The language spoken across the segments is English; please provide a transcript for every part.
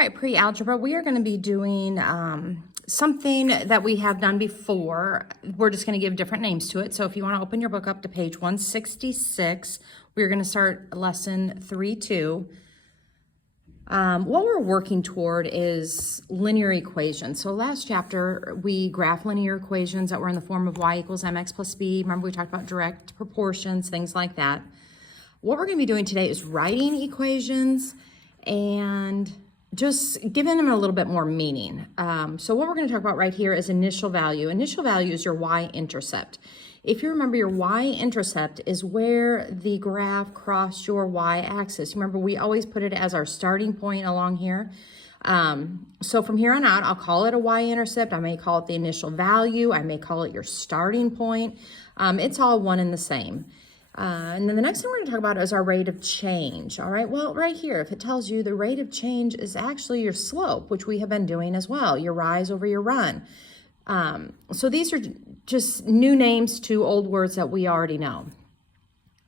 All right, pre-algebra, we are going to be doing something that we have done before. We're just going to give different names to it. So if you want to open your book up to page 166, we're going to start lesson 3-2. What we're working toward is linear equations. So last chapter, we graphed linear equations that were in the form of y equals mx plus b. Remember, we talked about direct proportions, things like that. What we're going to be doing today is writing equations and just giving them a little bit more meaning. So what we're going to talk about right here is initial value. Initial value is your y-intercept. If you remember, your y-intercept is where the graph crossed your y-axis. Remember, we always put it as our starting point along here. So from here on out, I'll call it a y-intercept. I may call it the initial value. I may call it your starting point. It's all one and the same. And then the next thing we're going to talk about is our rate of change. All right, well, right here, if it tells you the rate of change is actually your slope, which we have been doing as well, your rise over your run. So these are just new names to old words that we already know.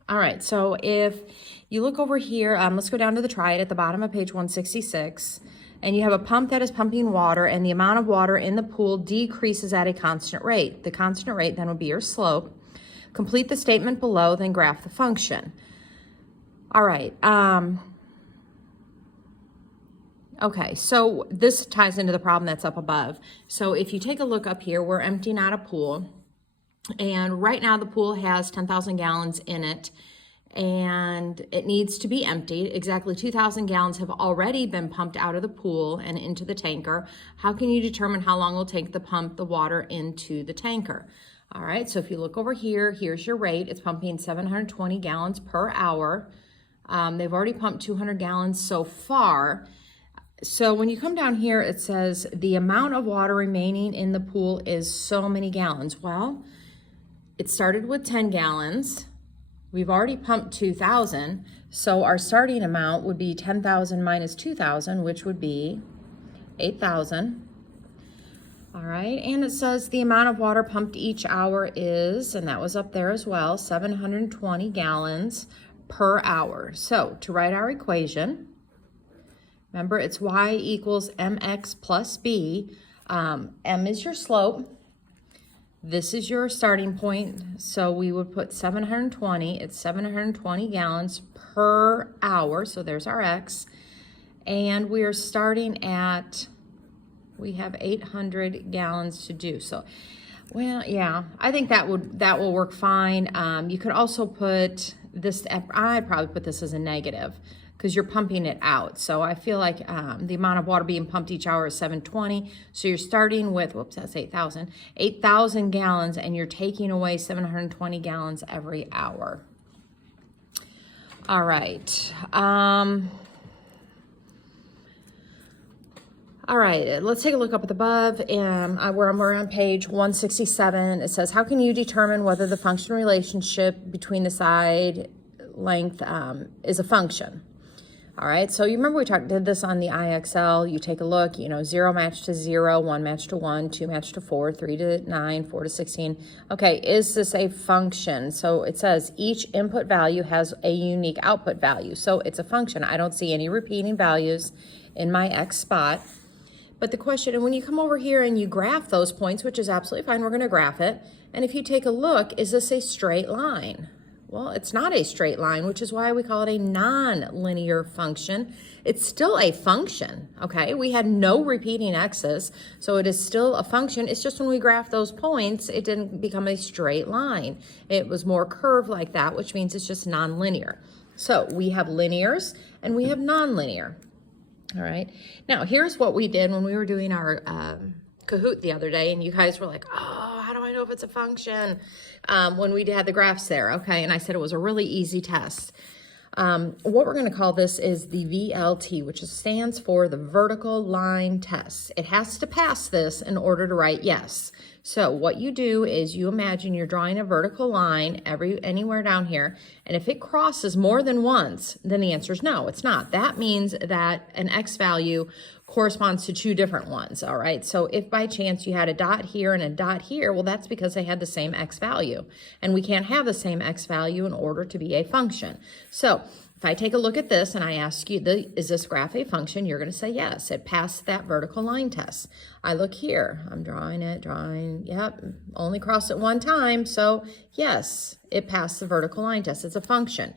All right, so if you look over here, let's go down to the triad at the bottom of page 166. And you have a pump that is pumping water, and the amount of water in the pool decreases at a constant rate. The constant rate then would be your slope. Complete the statement below, then graph the function. All right. Okay, so this ties into the problem that's up above. So if you take a look up here, we're emptying out a pool. And right now the pool has 10,000 gallons in it. And it needs to be emptied. Exactly 2,000 gallons have already been pumped out of the pool and into the tanker. How can you determine how long it will take to pump the water into the tanker? All right, so if you look over here, here's your rate. It's pumping 720 gallons per hour. They've already pumped 200 gallons so far. So when you come down here, it says the amount of water remaining in the pool is so many gallons. Well, it started with 10 gallons. We've already pumped 2,000. So our starting amount would be 10,000 minus 2,000, which would be 8,000. All right, and it says the amount of water pumped each hour is, and that was up there as well, 720 gallons per hour. So to write our equation, remember it's y equals mx plus b. M is your slope. This is your starting point. So we would put 720. It's 720 gallons per hour. So there's our x. And we are starting at, we have 800 gallons to do. So, well, yeah, I think that will work fine. You could also put this, I'd probably put this as a negative because you're pumping it out. So I feel like the amount of water being pumped each hour is 720. So you're starting with, whoops, that's 8,000. 8,000 gallons, and you're taking away 720 gallons every hour. All right. All right, let's take a look up at the above. We're on page 167. It says, how can you determine whether the function relationship between the side length is a function? All right, so you remember we did this on the IXL. You take a look, 0 match to 0, 1 match to 1, 2 match to 4, 3 to 9, 4 to 16. Okay, is this a function? So it says each input value has a unique output value. So it's a function. I don't see any repeating values in my X spot. But the question, and when you come over here and you graph those points, which is absolutely fine, we're going to graph it. And if you take a look, is this a straight line? Well, it's not a straight line, which is why we call it a non-linear function. It's still a function, okay? We had no repeating x's, so it is still a function. It's just when we graph those points, it didn't become a straight line. It was more curved like that, which means it's just non-linear. So we have linears and we have non-linear. All right, now here's what we did when we were doing our Kahoot the other day, and you guys were like, oh, how do I know if it's a function? When we had the graphs there, okay, and I said it was a really easy test. What we're going to call this is the VLT, which stands for the vertical line test. It has to pass this in order to write yes. So what you do is you imagine you're drawing a vertical line anywhere down here, and if it crosses more than once, then the answer is no, it's not. That means that an X value corresponds to two different ones, all right? So if by chance you had a dot here and a dot here, well, that's because they had the same X value, and we can't have the same X value in order to be a function. So If I take a look at this and I ask you, is this graph a function? You're going to say yes. It passed that vertical line test. I look here. I'm drawing it, Yep, only cross it one time. So yes, it passed the vertical line test. It's a function.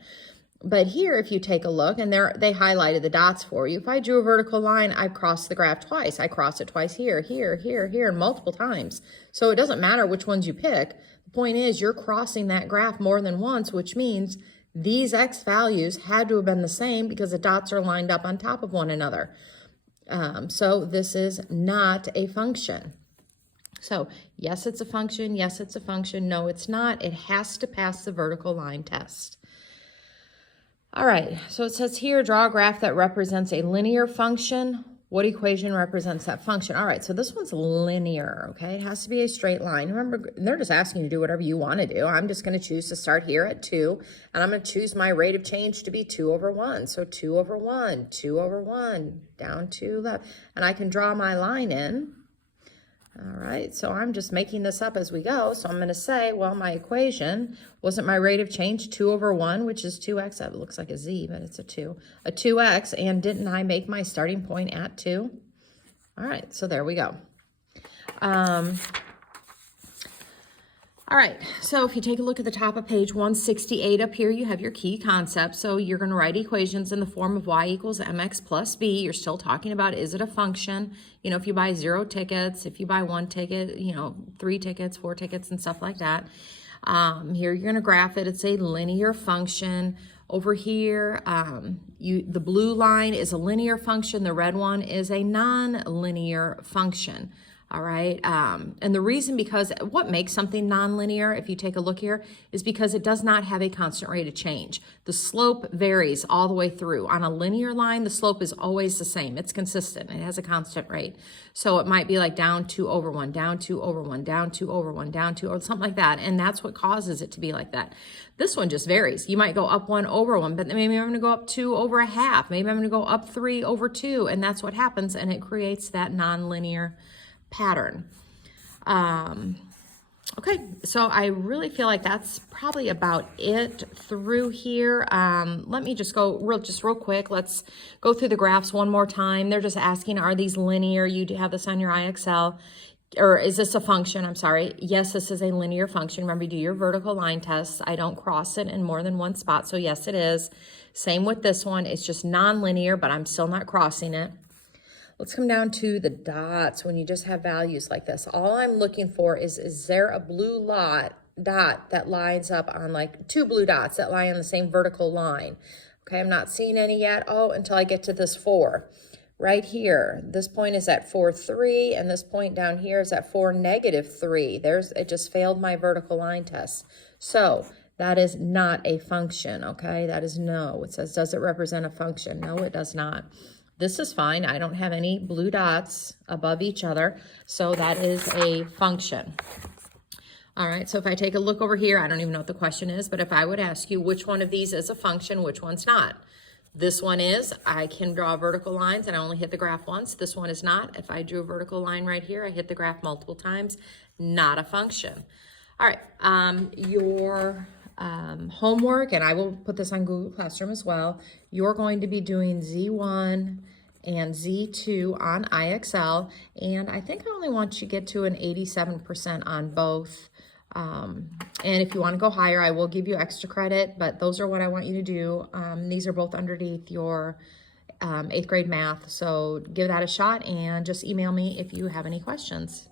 But here, if you take a look, and they highlighted the dots for you. If I drew a vertical line, I crossed the graph twice. I cross it twice here, and multiple times. So it doesn't matter which ones you pick. The point is you're crossing that graph more than once, which means these X values had to have been the same because the dots are lined up on top of one another. So this is not a function. So yes, it's a function. Yes, it's a function. No, it's not. It has to pass the vertical line test. All right, so it says here, draw a graph that represents a linear function. What equation represents that function? All right, so this one's linear, okay? It has to be a straight line. Remember, they're just asking you to do whatever you want to do. I'm just going to choose to start here at 2, and I'm going to choose my rate of change to be 2 over 1. So 2 over 1, 2 over 1, down to left. And I can draw my line in. All right, so I'm just making this up as we go. So I'm going to say, well, my equation, wasn't my rate of change 2 over 1, which is 2x? That looks like a z, but it's a 2. A 2x, and didn't I make my starting point at 2? All right, so there we go. All right, so if you take a look at the top of page 168 up here, you have your key concepts. So you're going to write equations in the form of y equals mx plus b. You're still talking about, is it a function? You know, if you buy 0 tickets, if you buy 1 ticket, 3 tickets, 4 tickets, and stuff like that. Here you're going to graph it. It's a linear function. Over here, the blue line is a linear function. The red one is a non-linear function. All right, and the reason, because what makes something nonlinear, if you take a look here, is because it does not have a constant rate of change. The slope varies all the way through. On a linear line, the slope is always the same. It's consistent. It has a constant rate. So it might be like down 2 over 1, down 2 over 1, down 2 over 1, down 2, or something like that. And that's what causes it to be like that. This one just varies. You might go up 1 over 1, but then maybe I'm going to go up 2 over a half. Maybe I'm going to go up 3 over 2, and that's what happens, and it creates that nonlinear pattern. Okay, so I really feel like that's probably about it through here. Let me just go real quick. Let's go through the graphs one more time. They're just asking, are these linear? You have this on your IXL. Or is this a function? I'm sorry. Yes, this is a linear function. Remember, you do your vertical line tests. I don't cross it in more than one spot. So yes, it is. Same with this one. It's just non-linear, but I'm still not crossing it. Let's come down to the dots when you just have values like this. All I'm looking for is there a blue dot that lines up on, like 2 blue dots that lie on the same vertical line? Okay, I'm not seeing any yet. Oh, until I get to this 4. Right here, this point is at 4, 3, and this point down here is at 4, negative 3. It just failed my vertical line test. So that is not a function, okay? That is no. It says, does it represent a function? No, it does not. This is fine. I don't have any blue dots above each other, so that is a function. All right, so if I take a look over here, I don't even know what the question is, but if I would ask you which one of these is a function, which one's not? This one is, I can draw vertical lines and I only hit the graph once. This one is not. If I drew a vertical line right here, I hit the graph multiple times. Not a function. All right, your homework, and I will put this on Google Classroom as well, you're going to be doing Z1 and Z2 on IXL, and I think I only want you to get to an 87% on both. And if you want to go higher, I will give you extra credit, but those are what I want you to do. These are both underneath your 8th grade math, so give that a shot and just email me if you have any questions.